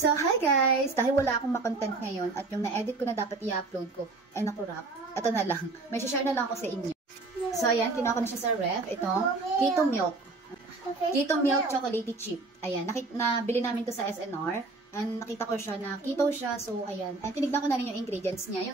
So, hi guys! Dahil wala akong makontent ngayon at yung na-edit ko na dapat i-upload ko ay nakurap, ito na lang. May share na lang ako sa inyo. So, ayan, kinuha ko na siya sa ref. Itong Keto Milk. Keto Milk Chocolatey Chip. Ayan, nabili namin to sa SNR. And nakita ko siya na keto siya. So, ayan. And tinignan ko na rin yung ingredients niya.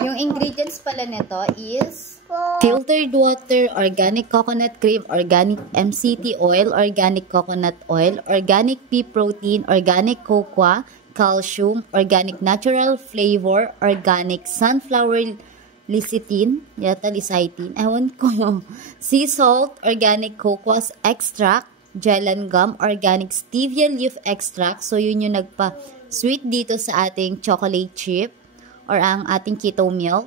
Yung ingredients pala nito is filtered water, organic coconut cream, organic MCT oil, organic coconut oil, organic pea protein, organic cocoa, calcium, organic natural flavor, organic sunflower lecithin, yata lecithin, ewan ko, sea salt, organic cocoa extract, gellan gum, organic stevia leaf extract. So, yun yung nagpa-sweet dito sa ating chocolate chip or ang ating keto milk.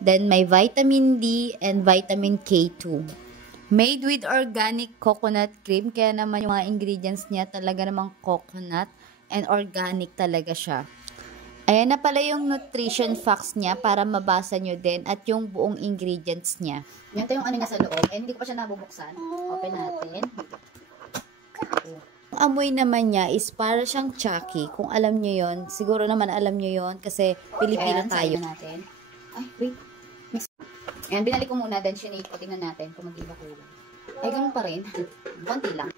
Then, may vitamin D and vitamin K2. Made with organic coconut cream. Kaya naman yung mga ingredients niya talaga namang coconut and organic talaga siya. Ayan na pala yung nutrition facts niya para mabasa nyo din at yung buong ingredients niya. Ganito yung ano niya sa loob. And hindi ko pa siya nabubuksan. Open natin. Ang amoy naman niya is para siyang Chucky. Kung alam nyo yon, siguro naman alam nyo yon kasi Pilipino tayo. Natin. Ay, wait. Ayan, binalik ko muna, then sinake ko. Tingnan natin kung mag-iba ko yun. Ay, ganun pa rin. Konti lang.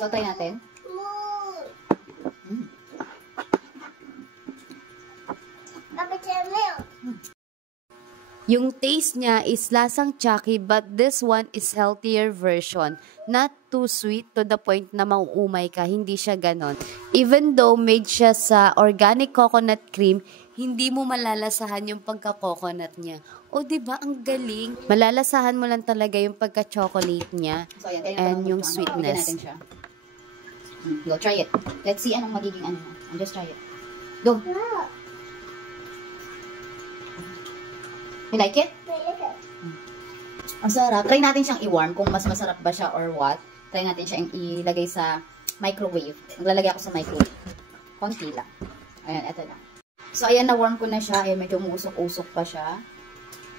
So, try natin. Yung taste niya is lasang Chucky, but this one is healthier version. Not too sweet to the point na mauumay ka. Hindi siya ganon. Even though made siya sa organic coconut cream, hindi mo malalasahan yung pagka-coconut niya. O, diba? Ang galing. Malalasahan mo lang talaga yung pagka-chocolate niya. So, ayan, and yung sweetness. Go, try it. Let's see anong magiging ano. Just try it. Go. You like it? Ang sarap. Try natin siyang i-warm kung mas masarap ba siya or what. Try natin siyang ilagay sa microwave. Maglalagay ako sa microwave. Konti lang. Ayan, eto na. So, ayan, na-warm ko na siya. Ayan, medyo umusok-usok pa siya.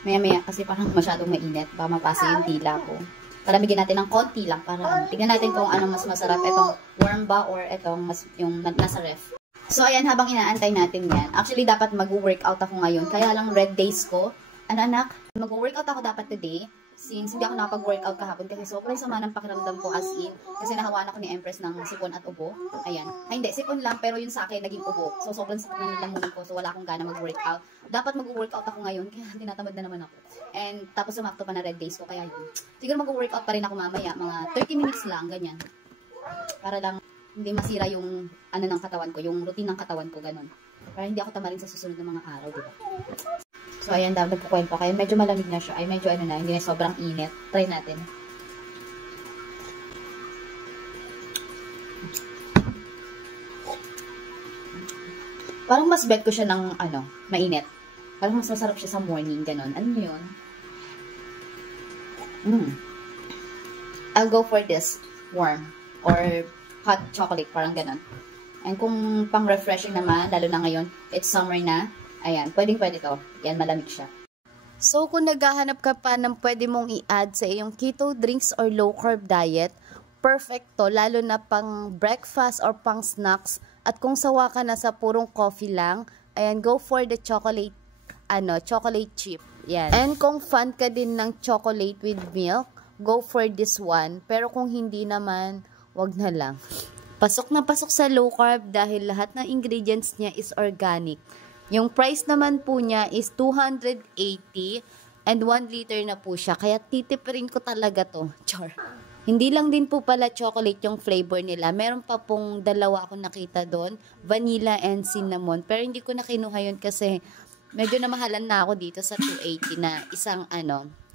Maya-maya kasi parang masyadong mainit. Baka mapasa yung dila ko. Palamigin natin ng konti lang. Para tignan natin kung anong mas masarap. Itong warm ba or itong mas, yung nasa ref. So, ayan, habang inaantay natin yan. Actually, dapat mag-workout ako ngayon. Kaya lang red days ko. Ano anak, mag-workout ako dapat today since hindi ako nakapag-workout kahapon kasi sobrang sama ng pakiramdam ko as in kasi nahawanan ako ni Empress ng sipon at ubo. Ayan. Ay hindi, sipon lang pero yung sa akin naging ubo. So sobrang sakit na nilamunan ko so wala akong gana mag-workout. Dapat mag-workout ako ngayon kaya tinatamad na naman ako. And tapos sumakto pa na red days ko kaya yun. Siguro mag-workout pa rin ako mamaya, mga 30 minutes lang, ganyan. Para lang hindi masira yung ano ng katawan ko, yung routine ng katawan ko, ganun. Para hindi ako tamarin sa susunod ng mga araw, diba? So, ayan daw, nagkukwento kayo. Medyo malamig na siya. Ay, medyo ano na, hindi na sobrang init. Try natin. Parang mas bet ko siya ng, ano, mainit. Parang mas masarap siya sa morning, ganon. Ano yun? I'll go for this. Warm. Or hot chocolate, parang ganon. And kung pang-refreshing naman, lalo na ngayon, it's summer na. Ayan, pwedeng-pwede to. Yan, malamig siya. So, kung naghahanap ka pa ng pwede mong i-add sa iyong keto drinks or low-carb diet, perfect to, lalo na pang breakfast or pang snacks. At kung sawa ka na sa purong coffee lang, ayan, go for the chocolate, chocolate chip. Yan. And kung fan ka din ng chocolate with milk, go for this one. Pero kung hindi naman, wag na lang. Pasok na pasok sa low-carb dahil lahat ng ingredients niya is organic. Yung price naman po niya is 280 and 1 liter na po siya. Kaya titipirin ko talaga to. Char. Hindi lang din po pala chocolate yung flavor nila. Meron pa pong dalawa akong nakita doon. Vanilla and cinnamon. Pero hindi ko na kinuha yun kasi medyo namahalan na ako dito sa 280 na isang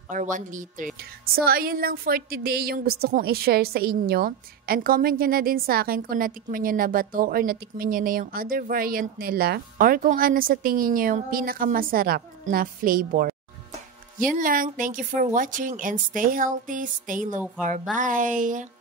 or 1 liter. So, ayun lang for today yung gusto kong i-share sa inyo. And comment nyo na din sa akin kung natikman nyo na ba to or natikman nyo na yung other variant nila or kung ano sa tingin nyo yung pinakamasarap na flavor. Yun lang. Thank you for watching and stay healthy, stay low carb. Bye!